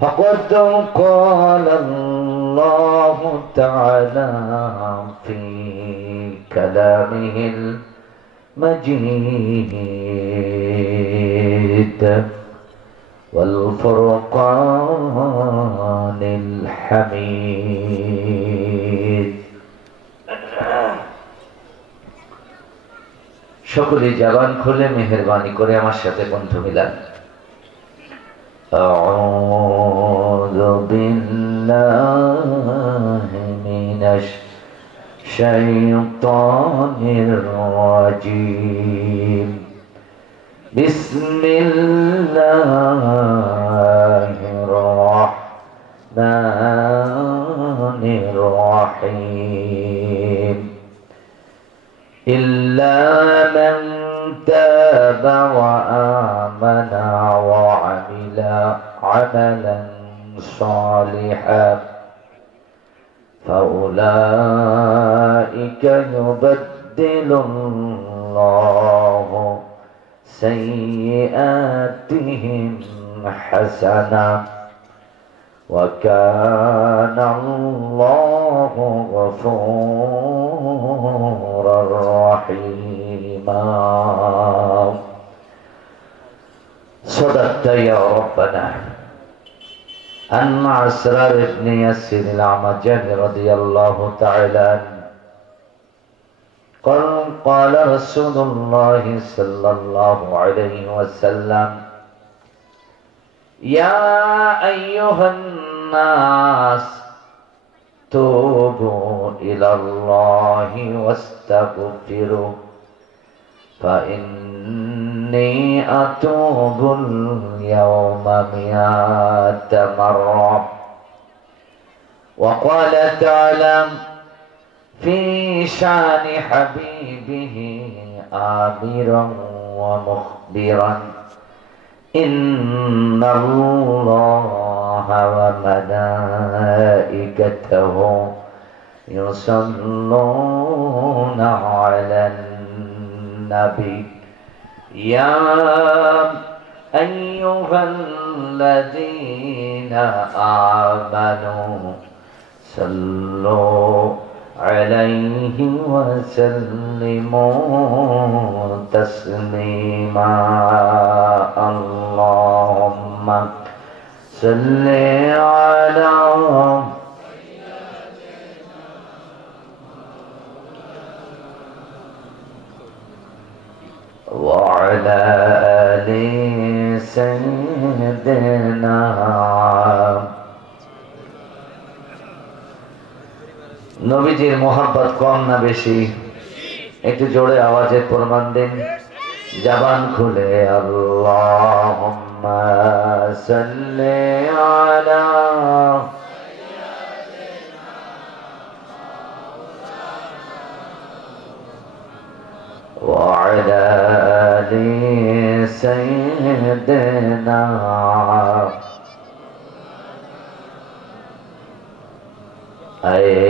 فقد قال الله تعالى في كلامه المجيد والفرقان الحميد সকলে জবান খুলে মেহেরবানি করে আমার সাথে কণ্ঠ মিলান। أعوذ بالله من الشيطان الرجيم. بسم الله الرحمن الرحيم. إلا من تاب وآمن وعمل عملا صالحا فأولئك يبدل الله سيئاتهم حسنا وكان الله غفورا رحيما. صدقت يا ربنا. عن معسر بن ياسر العمجاني رضي الله تعالى عنه قال رسول الله صلى الله عليه وسلم: يا أيها الناس توبوا إلى الله واستغفروا فإني أتوب اليوم 100 مرة. وقال تعالى في شان حبيبه آمرا ومخبرا: إن الله وملائكته يصلون على النبي يا أيها الذين آمنوا صلوا عليه وسلموا تسليما. اللهم صل على وعلى آل سيدنا. নবীজির মোহাব্বত কম না বেশি? একটু জোরে আওয়াজে প্রমাণ দিন, জবান খুলে। আল্লাহুম্মা সাল্লি আলা ওয়া আলা আলি সাইয়্যিদিনা। আয়ে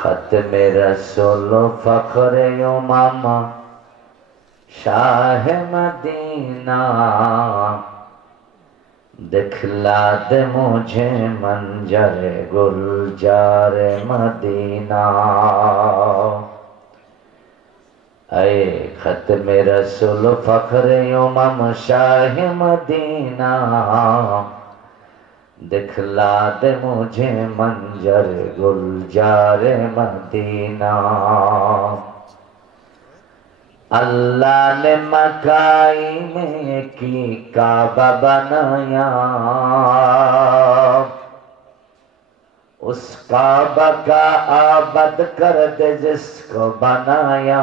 खत्म रसूल फखरे उमामा शाह मदीना दिखला दे मुझे मंजर गुलजार मदीना। आए खत्म रसूल फखरे उमाम शाह मदीना दिखला दे मुझे मंजर गुलजार मदीना। अल्लाह ने मकाई में की काबा बनाया, उस काबा का आबद कर दे जिसको बनाया।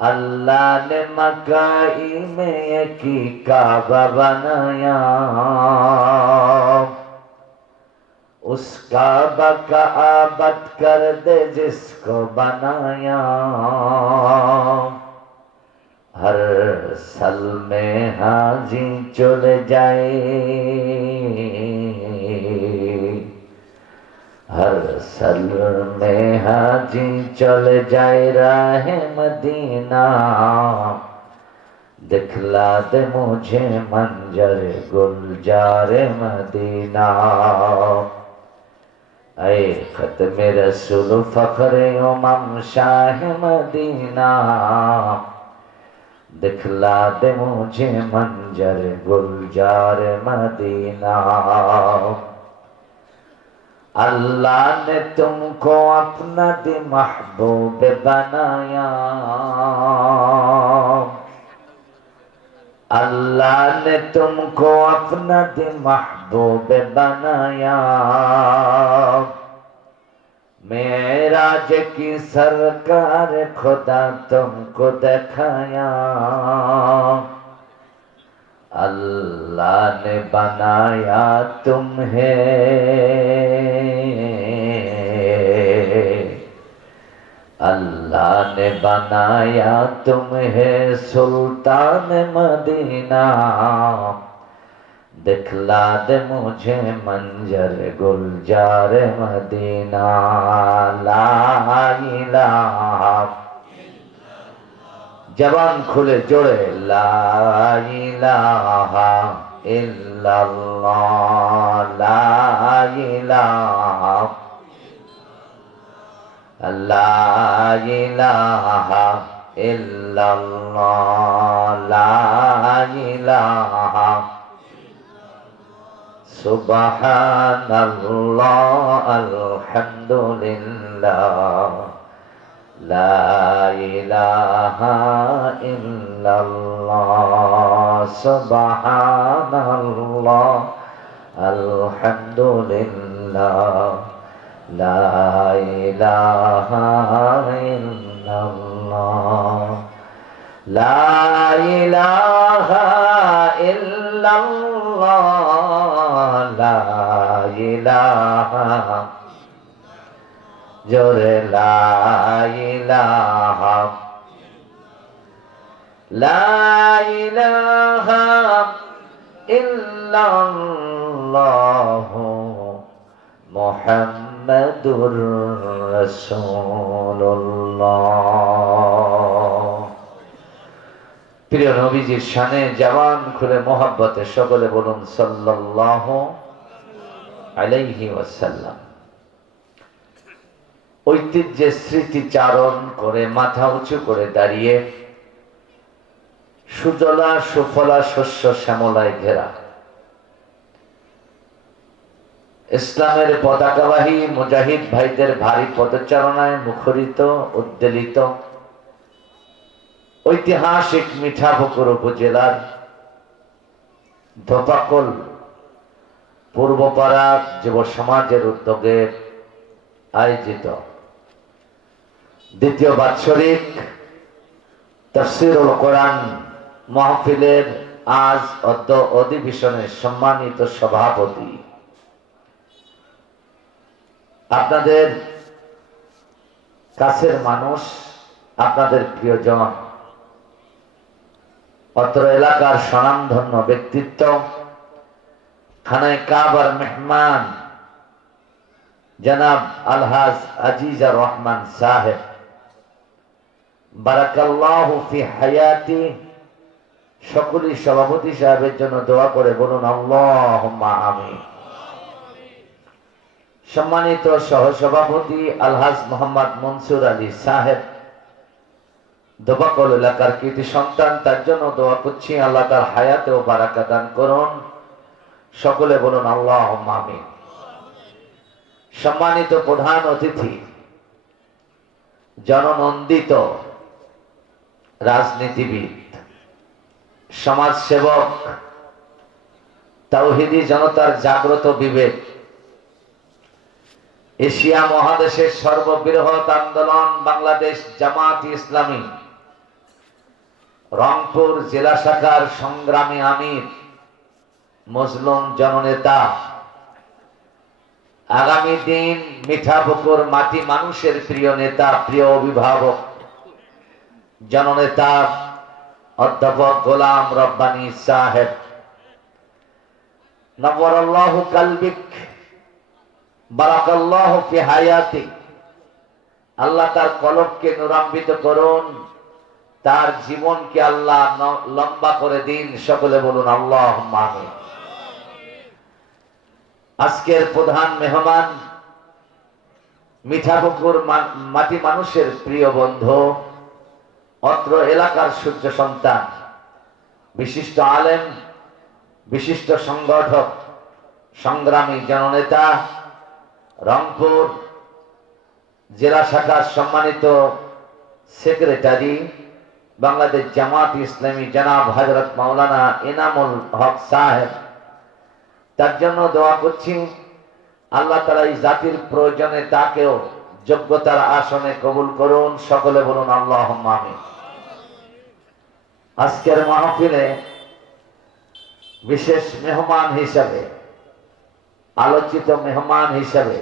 अल्लाह ने मकाई में एक ही काबा बनाया, उस काबा का आबद कर दे जिसको बनाया। हर साल में हाजी चले जाए, हर साल में हाजी चले जाए राह मदीना दिखला दे मुझे मंजर गुलजार मदीना। ऐ खत्म रसूल फखरे उमम शाह मदीना, दिखला दे मुझे मंजर गुलजार मदीना। अल्लाह ने तुमको अपना दी महबूब बनाया, अल्लाह ने तुमको अपना दी महबूब बनाया। मेराज की सरकार खुदा तुमको दिखाया, अल्लाह ने बनाया तुम्हें, अल्लाह ने बनाया तुम्हें सुल्तान मदीना। दिखला दे मुझे मंजर गुलजार मदीना। ला इलाहा, जबान खुले जोड़े ला इलाहा इल्लल्लाह, ला इलाहा, ला इलाहा इल्लल्लाह, ला इलाहा। सुबहानल्लाह अल्हम्दुलिल्लाह, ला इलाहा इल्लल्लाह। सुबहानल्लाह अल्हम्दुलिल्लाह, ला इलाहा इल्लल्लाह, ला इलाहा इल्लल्लाह, ला इलाहा, जोरे ला इलाहा, ला इलाहा इल्लल्लाह मुहम्मदुर রাসূলুল্লাহ। প্রিয় নবীজির শানে জবান খুলে মোহাব্বতে সকলে বলুন সাল্লাল্লাহু আলাইহি ওয়াসাল্লাম। ঐতিহ্যের স্মৃতিচারণ করে মাথা উঁচু করে দাঁড়িয়ে সুজলা সুফলা শস্য শ্যামলায় ঘেরা ইসলামের পতাকাবাহী মুজাহিদ ভাইদের ভারী পদচারণায় মুখরিত উদ্বেলিত ঐতিহাসিক মিঠাপুকুর উপজেলার ধোপাকল পূর্বপাড়া যুব সমাজের উদ্যোগে আয়োজিত দ্বিতীয় বাৎসরিক তাফসীরুল কোরআন মাহফিলের আজ অধিবেশনের সম্মানিত সভাপতি, আপনাদের কাছের মানুষ, আপনাদের প্রিয়জন, অত্র এলাকার স্বনামধন্য ব্যক্তিত্ব, খানায় কাবার মেহমান জনাব আলহাজ আজিজুর রহমান সাহেব, বারাকাল্লাহু ফি হায়াতি, সকলেই সভাপতি সাহেবের জন্য দোয়া করে বলুন আল্লাহুম্মা আমিন। সম্মানিত সহসভাপতি আলহাজ মোহাম্মদ মনসুর আলী সাহেব, ধোপাকল এলাকার কৃতি সন্তান, তার জন্য দোয়া করছি আল্লাহ তার হায়াতেও বারাকা দান করুন, সকলে বলুন আল্লাহুম্মা আমিন। সম্মানিত প্রধান অতিথি, জননন্দিত রাজনীতিবিদ, সমাজসেবক, তাওহীদি জনতার জাগ্রত বিবেক, এশিয়া মহাদেশের সর্ববৃহৎ আন্দোলন বাংলাদেশ জামাত ইসলামী রংপুর জেলা শাখার সংগ্রামী আমির, মজলুম জননেতা, আগামী দিন মিঠাপুকুর মাটি মানুষের প্রিয় নেতা, প্রিয় অভিভাবক, জননেতা অধ্যাপক গোলাম রব্বানী সাহেব, নওয়ারাল্লাহু কালবিক, বারাকাল্লাহু ফি হায়াতিক, আল্লাহ তার কলবকে নূরান্বিত করুন, তার জীবনকে আল্লাহ লম্বা করে দিন। সকলে বলুন আল্লাহুম্মা আমিন। আজকের প্রধান মেহমান মিঠাপুকুর মাটি মানুষের প্রিয় বন্ধু, অত্র এলাকার সূর্য সন্তান, বিশিষ্ট আলেম, বিশিষ্ট সংগঠক, সংগ্রামী জননেতা, রংপুর জেলা শাখার সম্মানিত সেক্রেটারি, বাংলাদেশ জামাত ইসলামী জনাব হযরত মাওলানা এনামুল হক সাহেব, তার জন্য দোয়া করছি আল্লাহ তাআলা এই জাতির প্রয়োজনে তাকেও যোগ্যতার আসনে কবুল করুন। সকলে বলুন আল্লাহুম্মা আমিন। আজকের মাহফিলে বিশেষ মেহমান হিসাবে, আলোচিত মেহমান হিসাবে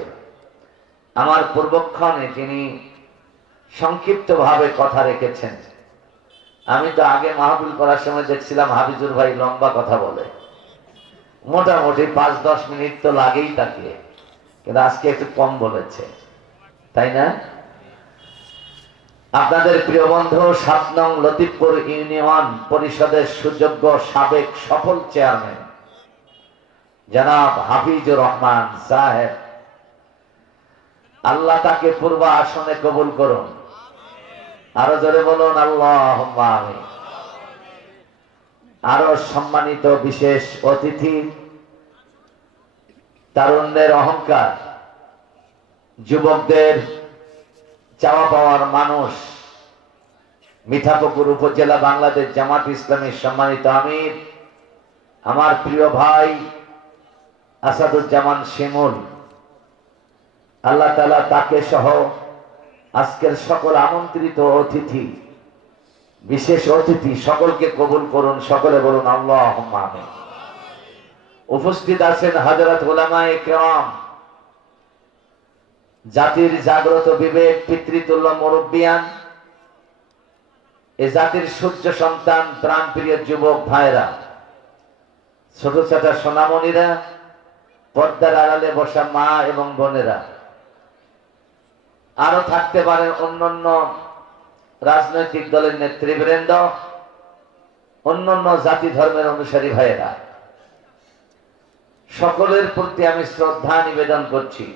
আমার পূর্বক্ষণে তিনি সংক্ষিপ্তভাবে কথা রেখেছেন। আমি তো আগে মাহফিল করার সময় দেখছিলাম হাফিজুর ভাই লম্বা কথা বলে, মোটামুটি 5-10 মিনিট তো লাগেই তাকে, কিন্তু আজকে একটু কম বলেছে, তাই না? আপনাদের প্রিয় বন্ধু 7 নং লতিফপুর ইউনিয়ন পরিষদের সুযোগ্য সাবেক সফল চেয়ারম্যান জনাব হাফিজুর রহমান সাহেব, আল্লাহ তাকে পূর্ব আসনে কবুল করুন। আরো জোরে বলুন আল্লাহুম্মা আমিন। আরো সম্মানিত বিশেষ অতিথি, তারুণ্যের অহংকার, যুবকদের চাওয়া পাওয়ার মানুষ, মিঠাপুকুর উপজেলা বাংলাদেশ জামাত ইসলামীর সম্মানিত আমির, আমার প্রিয় ভাই আসাদুজ্জামান শিমুল, আল্লাহ তাআলা তাকে সহ আজকের সকল আমন্ত্রিত অতিথি, বিশেষ অতিথি সকলকে কবুল করুন। সকলে বলুন আল্লাহুম্মা আমিন। উপস্থিত আছেন হযরত উলামায়ে কেরাম, জাতির জাগ্রত বিবেক, পিতৃতুল্য মুরব্বিয়ান, এ জাতির সূর্য সন্তান, প্রাণপ্রিয় যুবক ভাইরা, ছোট ছোট সোনামণিরা, পর্দার আড়ালে বসা মা এবং বোনেরা, আরো থাকতে পারেন অন্যান্য রাজনৈতিক দলের নেতৃবৃন্দ, অন্যান্য জাতি ধর্মের অনুসারী ভাইয়েরা, সকলের প্রতি আমি শ্রদ্ধা নিবেদন করছি,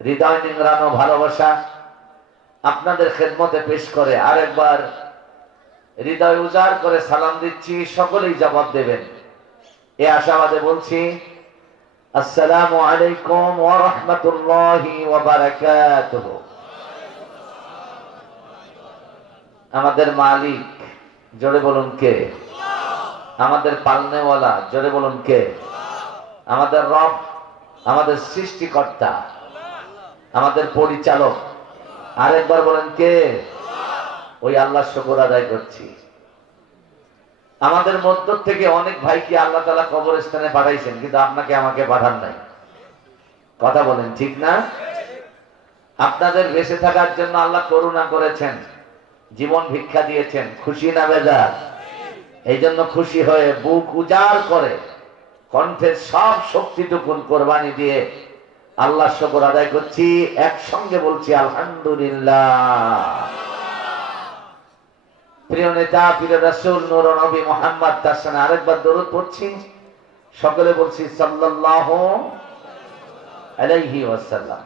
হৃদয় নিংড়ানো ভালোবাসা আপনাদের খেদমতে পেশ করে আরেকবার হৃদয় উজাড় করে সালাম দিচ্ছি। সকলেই জবাব দেবেন এ আশাবাদে বলছি, আসসালামু আলাইকুম ওয়া রাহমাতুল্লাহি ওয়া বারাকাতুহু। আমাদের মালিক, জোরে বলুন কে? আমাদের পালনেওয়ালা, জোরে বলুন কে? আমাদের রব, আমাদের সৃষ্টিকর্তা, আমাদের পরিচালক, আরেকবার বলেন কে? ওই আল্লাহর শুকর আদায় করছি। আমাদের মধ্য থেকে অনেক ভাইকে আল্লাহ তাআলা কবরস্থানে পাঠাইছেন, কিন্তু আপনাকে আমাকে পাঠান নাই। কথা বলেন ঠিক না? আপনাদের বেঁচে থাকার জন্য আল্লাহ করুণা করেছেন, জীবন ভিক্ষা দিয়েছেন। খুশি না বেজার? এই জন্য খুশি হয়ে বুক উজাড় করে কণ্ঠের সব শক্তিটুকুন কোরবানি দিয়ে আল্লাহ শুকর আদায় করছি। একসঙ্গে বলছি আলহামদুলিল্লাহ। প্রিয় নেতা, প্রিয় রাসূল নূর নবী মুহাম্মদ, তার সামনে আরেকবার দরুদ পড়ছি। সকলে বলছি সাল্লাল্লাহু আলাইহি ওয়াসাল্লাম।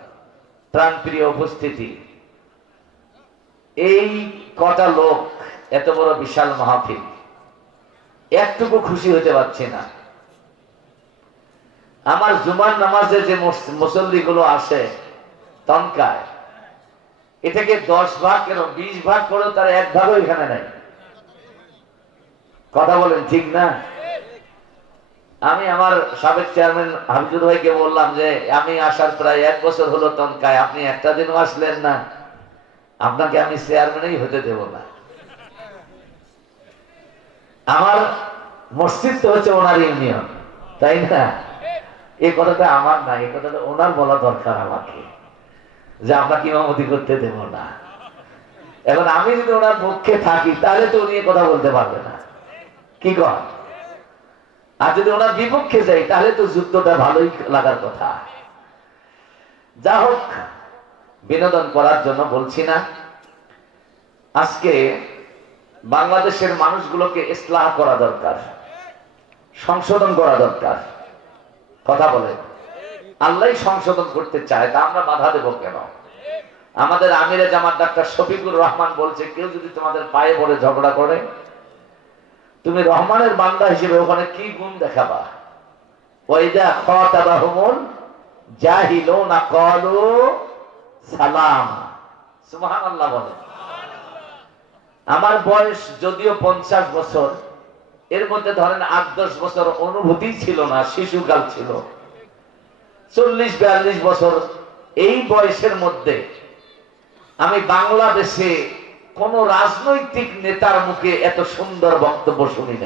প্রাণপ্রিয় উপস্থিতি, এই কটা লোক, এত বড় বিশাল মাহফিল, একটুকু খুশি হতে পারছি না। আমার জুমার নামাজে যে মুসল্লি গুলো আসে তনকায়, এটাকে 10 ভাগ কেন 20 ভাগ করেও তার 1 ভাগও এখানে নাই। কথা বলেন ঠিক না? আমি আমার সাবেক চেয়ারম্যান হাফিজুর ভাইকে বললাম যে আমি আসার প্রায় 1 বছর হলো তনকায়, আপনি একটা দিনও আসলেন না, আপনাকে আমি চেয়ারম্যানই হতে দেব না। আমার মসজিদ তো হচ্ছে ওনার ইউনিয়ন, তাই না? এই কথাটা আমার না, এই কথাটা ওনার বলা দরকার আমাকে, যে আপনাকে ইমামতি করতে দেব না। এখন আমি যদি ওনার পক্ষে থাকি তাহলে তো উনি কথা বলতে পারবে না, কি কর? আর যদি ওনার বিপক্ষে যাই তাহলে তো যুদ্ধটা ভালোই লাগার কথা। যা হোক, বিনোদন করার জন্য বলছি না। আজকে বাংলাদেশের মানুষগুলোকে ইসলাহ করা দরকার, সংশোধন করা দরকার। কথা বলে আল্লাহ সংশোধন করতে চায়, তা আমরা বাধা দেব কেন? আমাদের আমিরে জামাত ডাক্তার শফিকুর রহমান বলছে, কেউ যদি তোমাদের পায়ে পড়ে ঝগড়া করে, তুমি রহমানের বান্দা হিসেবে ওখানে কি গুণ দেখাবা? ওয়াইদা খাতাবাহুমুল জাহিলুনা ক্বালু সালাম। সুবহানাল্লাহ বলেন। আমার বয়স যদিও 50 বছর, এর মধ্যে ধরেন 8-10 বছর অনুভূতি ছিল না, শিশুকাল ছিল। 40-42 বছর এই বয়সের মধ্যে আমি বাংলাদেশে কোন রাজনৈতিক নেতার মুখে এত সুন্দর বক্তব্য শুনি নাই।